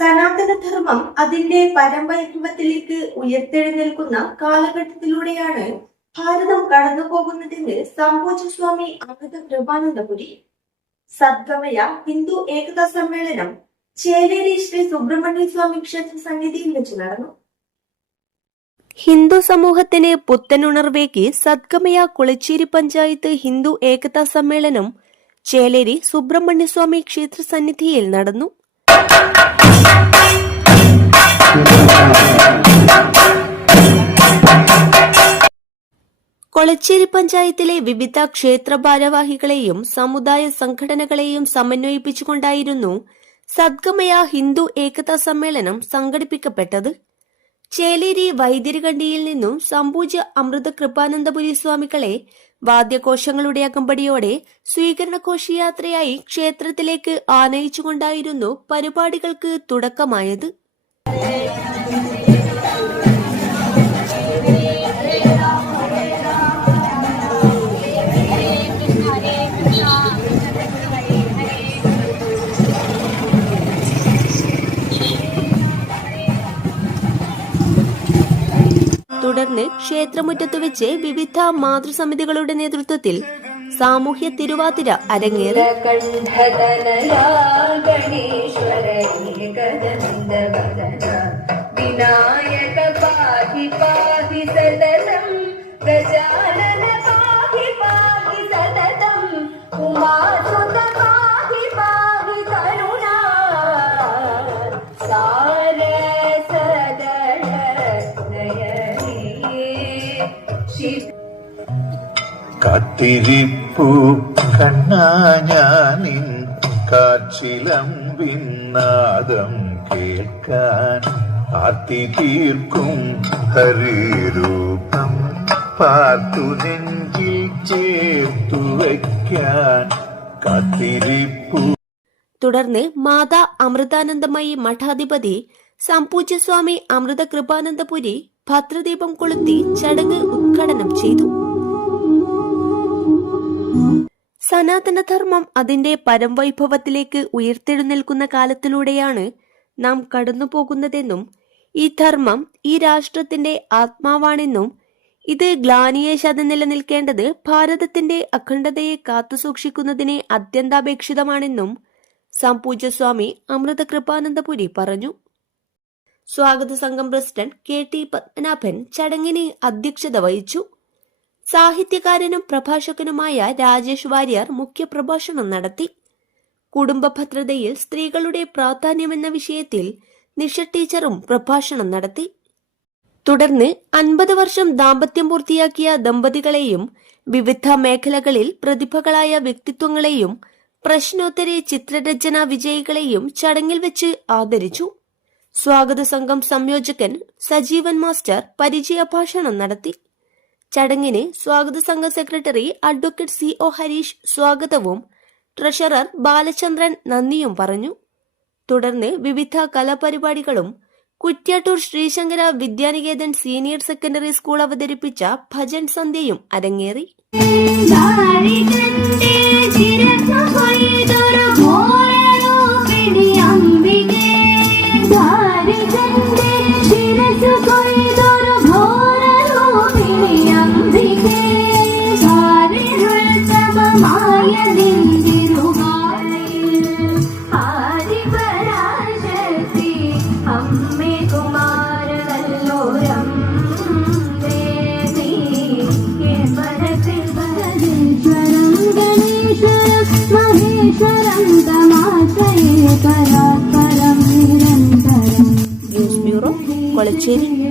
സനാതനധർമ്മം അതിന്റെ പരമവൈഭവത്തിലേക്ക് ഉയർത്തെഴുന്നേൽക്കുന്ന കാലഘട്ടത്തിലൂടെയാണ് ഭാരതം കടന്നുപോകുന്നതെന്ന് സംഭൂജ സ്വാമി അമൃത കൃപാനന്ദപുരി. സദ്ഗമയ ഹിന്ദു ഏകതാ സമ്മേളനം ചേലേരി ശ്രീ സുബ്രഹ്മണ്യ സ്വാമി ക്ഷേത്ര സന്നിധിയിൽ വെച്ച് നടന്നു. ഹിന്ദു സമൂഹത്തിന് പുത്തനുണർവേക്ക് സദ്ഗമയ കുളച്ചേരി പഞ്ചായത്ത് ഹിന്ദു ഏകതാ സമ്മേളനം ചേലേരി സുബ്രഹ്മണ്യസ്വാമി ക്ഷേത്ര സന്നിധിയിൽ നടന്നു. കൊളച്ചേരി പഞ്ചായത്തിലെ വിവിധ ക്ഷേത്ര ഭാരവാഹികളെയും സമുദായ സംഘടനകളെയും സമന്വയിപ്പിച്ചുകൊണ്ടായിരുന്നു സദ്ഗമയ ഹിന്ദു ഏകതാ സമ്മേളനം സംഘടിപ്പിക്കപ്പെട്ടത്. ചേലേരി വൈദ്യരികണ്ടിയിൽ നിന്നും സംഭൂജ അമൃത കൃപാനന്ദപുരി സ്വാമികളെ വാദ്യഘോഷങ്ങളുടെ അകമ്പടിയോടെ സ്വീകരണ ഘോഷയാത്രയായി ക്ഷേത്രത്തിലേക്ക് ആനയിച്ചുകൊണ്ടായിരുന്നു പരിപാടികൾക്ക് തുടക്കമായത്. തുടർന്ന് ക്ഷേത്രമുറ്റത്ത് വെച്ച് വിവിധ മാതൃസമിതികളുടെ നേതൃത്വത്തിൽ സാമൂഹ്യ തിരുവാതിര അരങ്ങേറി. കാത്തിരിപ്പു കണ്ണാഞ്ഞാനിൻ കാച്ചിലമ്പിന്നാദം കേൾക്കാൻ ആർത്തി തീർക്കും ഹരിരൂപം പാർത്തു നെഞ്ചിൽ ചേർത്തു വയ്ക്കാൻ കാത്തിരിപ്പു. തുടർന്ന് മാതാ അമൃതാനന്ദമയി മഠാധിപതി സംഭൂജ്യസ്വാമി അമൃത കൃപാനന്ദപുരി ഭദ്രദീപം കൊളുത്തി ചടങ്ങ് ഉദ്ഘാടനം ചെയ്തു. സനാതനധർമ്മം അതിന്റെ പരംവൈഭവത്തിലേക്ക് ഉയർത്തെഴുന്നേൽക്കുന്ന കാലത്തിലൂടെയാണ് നാം കടന്നുപോകുന്നതെന്നും ഈ ധർമ്മം ഈ രാഷ്ട്രത്തിന്റെ ആത്മാവാണെന്നും ഇത് ഗ്ലാനിയേശാതെ നിലനിൽക്കേണ്ടത് ഭാരതത്തിന്റെ അഖണ്ഡതയെ കാത്തുസൂക്ഷിക്കുന്നതിന് അത്യന്താപേക്ഷിതമാണെന്നും സംഭൂജ്യസ്വാമി അമൃത കൃപാനന്ദപുരി പറഞ്ഞു. സ്വാഗത സംഘം പ്രസിഡന്റ് KT പത്മനാഭൻ ചടങ്ങിന് അധ്യക്ഷത വഹിച്ചു. സാഹിത്യകാരനും പ്രഭാഷകനുമായ രാജേഷ് വാര്യർ മുഖ്യപ്രഭാഷണം നടത്തി. കുടുംബ ഭദ്രതയിൽ സ്ത്രീകളുടെ പ്രാധാന്യമെന്ന വിഷയത്തിൽ നിഷ ടീച്ചറും പ്രഭാഷണം നടത്തി. തുടർന്ന് 50 വർഷം ദാമ്പത്യം പൂർത്തിയാക്കിയ ദമ്പതികളെയും വിവിധ മേഖലകളിൽ പ്രതിഭകളായ വ്യക്തിത്വങ്ങളെയും പ്രശ്നോത്തരി ചിത്രരചന വിജയികളെയും ചടങ്ങിൽ വെച്ച് ആദരിച്ചു. സ്വാഗത സംഘം സംയോജകൻ സജീവൻ മാസ്റ്റർ പരിചയ ഭാഷണം നടത്തി. ചടങ്ങിന് സ്വാഗത സംഘ സെക്രട്ടറി അഡ്വക്കേറ്റ് CO ഹരീഷ് സ്വാഗതവും ട്രഷറർ ബാലചന്ദ്രൻ നന്ദിയും പറഞ്ഞു. തുടർന്ന് വിവിധ കലാപരിപാടികളും Kuttiattoor Sreesankara Vidyaniketan senior secondary school അവതരിപ്പിച്ച ഭജൻ സന്ധ്യയും അരങ്ങേറി. News bureau, Kolachery.